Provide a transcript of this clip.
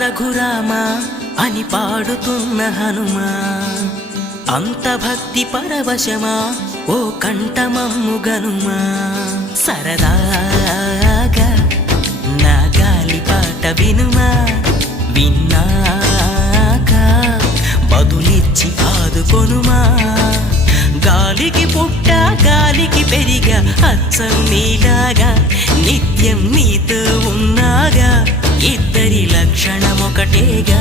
రఘురామ అని పాడుతున్న హనుమా, అంత భక్తి పరవశమా ఓ కంఠమమ్ము గనుమా. సరదాగా నా గాలి పాట వినుమా, విన్నాక బదులిచ్చి ఆదుకొనుమా. గాలికి పుట్ట గాలికి పెరిగా అచ్చం నీలాగా, నిత్యం నీతో ఉన్నాగా, ఇద్దరి లక్షణమొకటేగా.